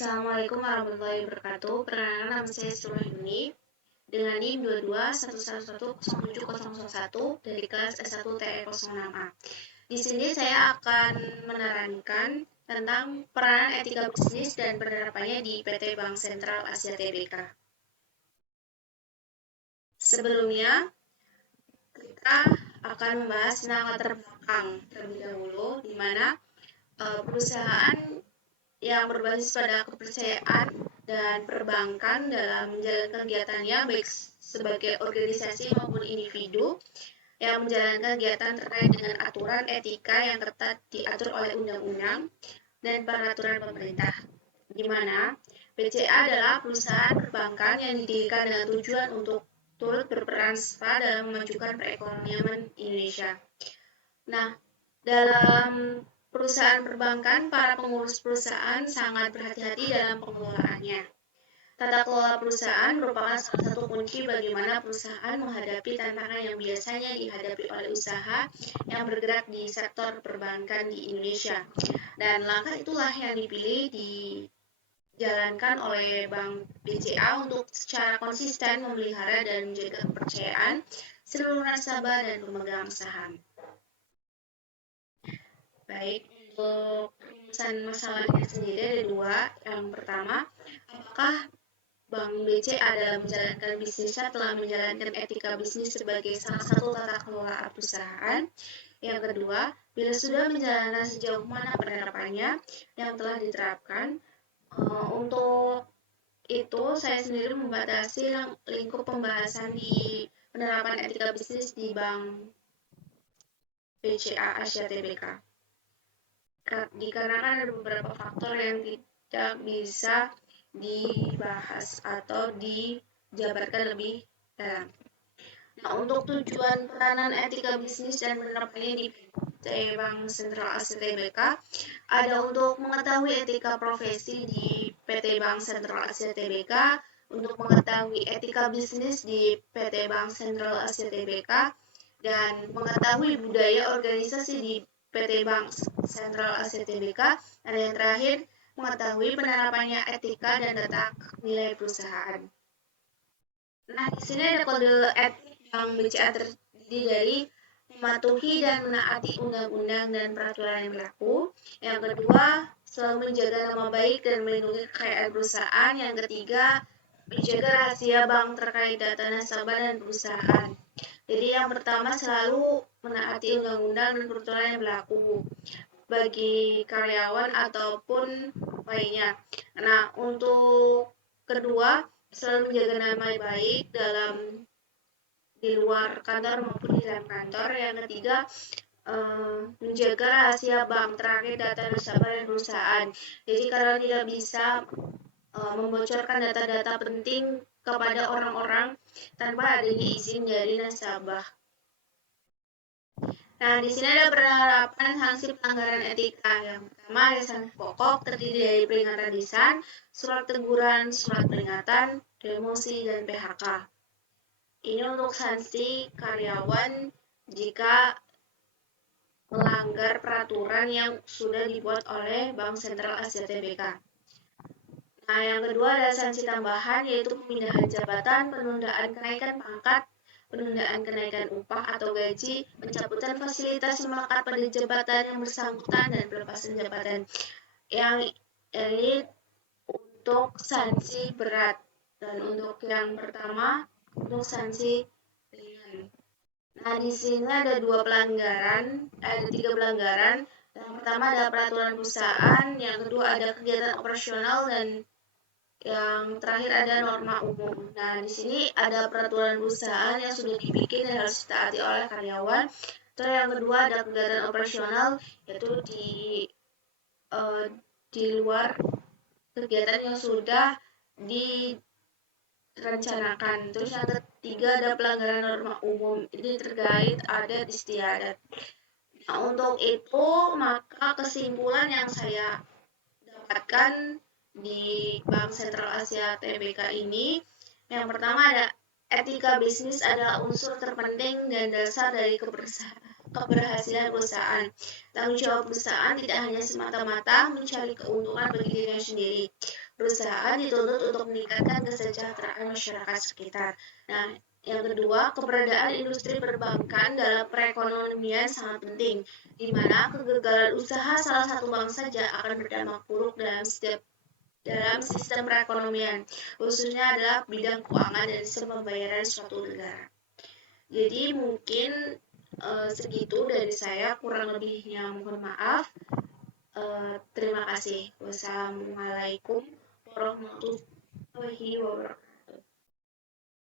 Assalamualaikum warahmatullahi wabarakatuh. Perkenalkan, nama saya Sulaiman dengan NIM 2211107001 dari kelas S1 TE06A. Di sini saya akan menerangkan tentang peranan etika bisnis dan penerapannya di PT Bank Sentral Asia Tbk. Sebelumnya, kita akan membahas tentang latar belakang terlebih dahulu, di mana perusahaan yang berbasis pada kepercayaan dan perbankan dalam menjalankan kegiatannya baik sebagai organisasi maupun individu yang menjalankan kegiatan terkait dengan aturan etika yang ketat diatur oleh undang-undang dan peraturan pemerintah, di mana BCA adalah perusahaan perbankan yang didirikan dengan tujuan untuk turut berperan serta dalam memajukan perekonomian Indonesia. Nah, dalam perusahaan perbankan, para pengurus perusahaan sangat berhati-hati dalam pengelolaannya. Tata kelola perusahaan merupakan salah satu kunci bagaimana perusahaan menghadapi tantangan yang biasanya dihadapi oleh usaha yang bergerak di sektor perbankan di Indonesia. Dan langkah itulah yang dipilih dijalankan oleh Bank BCA untuk secara konsisten memelihara dan menjaga kepercayaan seluruh nasabah dan pemegang saham. Baik, untuk rumusan masalahnya sendiri ada dua. Yang pertama, apakah Bank BCA dalam menjalankan bisnisnya telah menjalankan etika bisnis sebagai salah satu tata kelola perusahaan? Yang kedua, bila sudah menjalankan sejauh mana penerapannya yang telah diterapkan? Untuk itu, saya sendiri membatasi lingkup pembahasan di penerapan etika bisnis di Bank BCA Asia Tbk. Dikarenakan ada beberapa faktor yang tidak bisa dibahas atau dijabarkan lebih dalam. Nah, untuk tujuan peranan etika bisnis dan penerapannya di PT Bank Sentral Asia Tbk ada untuk mengetahui etika profesi di PT Bank Sentral Asia Tbk, untuk mengetahui etika bisnis di PT Bank Sentral Asia Tbk, dan mengetahui budaya organisasi di PT Bank Sentral Asia Tbk, dan yang terakhir mengetahui penerapannya etika dan tata nilai perusahaan. Nah, di sini ada kode etik yang BCA terdiri dari mematuhi dan menaati undang-undang dan peraturan yang berlaku. Yang kedua, selalu menjaga nama baik dan melindungi kekayaan perusahaan. Yang ketiga, menjaga rahasia bank terkait data nasabah dan perusahaan. Jadi yang pertama, selalu menaati undang-undang dan peraturan yang berlaku bagi karyawan ataupun lainnya. Nah, untuk kedua, selalu menjaga nama baik di luar kantor maupun di dalam kantor. Yang ketiga, menjaga rahasia bank terkait data nasabah dan perusahaan. Jadi kalau tidak bisa membocorkan data-data penting kepada orang-orang tanpa adanya izin dari nasabah. Nah, di sini ada penerapan sanksi pelanggaran etika. Yang pertama ada sanksi pokok terdiri dari peringatan lisan, surat teguran, surat peringatan, demosi, dan PHK. Ini untuk sanksi karyawan jika melanggar peraturan yang sudah dibuat oleh Bank Sentral Asia Tbk. Nah, yang kedua ada sanksi tambahan, yaitu pemindahan jabatan, penundaan kenaikan pangkat, penundaan kenaikan upah atau gaji, pencabutan fasilitas yang melekat pada jabatan yang bersangkutan, dan pelepasan jabatan. Yang ini untuk sanksi berat. Dan untuk yang pertama, untuk sanksi ringan. Nah, di sini ada tiga pelanggaran. Yang pertama ada peraturan perusahaan, yang kedua ada kegiatan operasional, dan yang terakhir ada norma umum. Nah, di sini ada peraturan perusahaan yang sudah dibikin dan harus ditaati oleh karyawan. Terus yang kedua ada kegiatan operasional, yaitu di luar kegiatan yang sudah direncanakan. Terus yang ketiga ada pelanggaran norma umum. Ini terkait adat istiadat. Nah, untuk itu maka kesimpulan yang saya dapatkan di Bank Sentral Asia Tbk ini, yang pertama ada etika bisnis adalah unsur terpenting dan dasar dari keberhasilan perusahaan. Tanggung jawab perusahaan tidak hanya semata-mata mencari keuntungan bagi dirinya sendiri, perusahaan dituntut untuk meningkatkan kesejahteraan masyarakat sekitar. Nah, yang kedua, keberadaan industri perbankan dalam perekonomian sangat penting, di mana kegagalan usaha salah satu bank saja akan berdampak buruk dalam sistem perekonomian, khususnya adalah bidang keuangan dan sistem pembayaran suatu negara. Jadi mungkin segitu dari saya, kurang lebihnya mohon maaf. Terima kasih. Wassalamualaikum warahmatullahi wabarakatuh.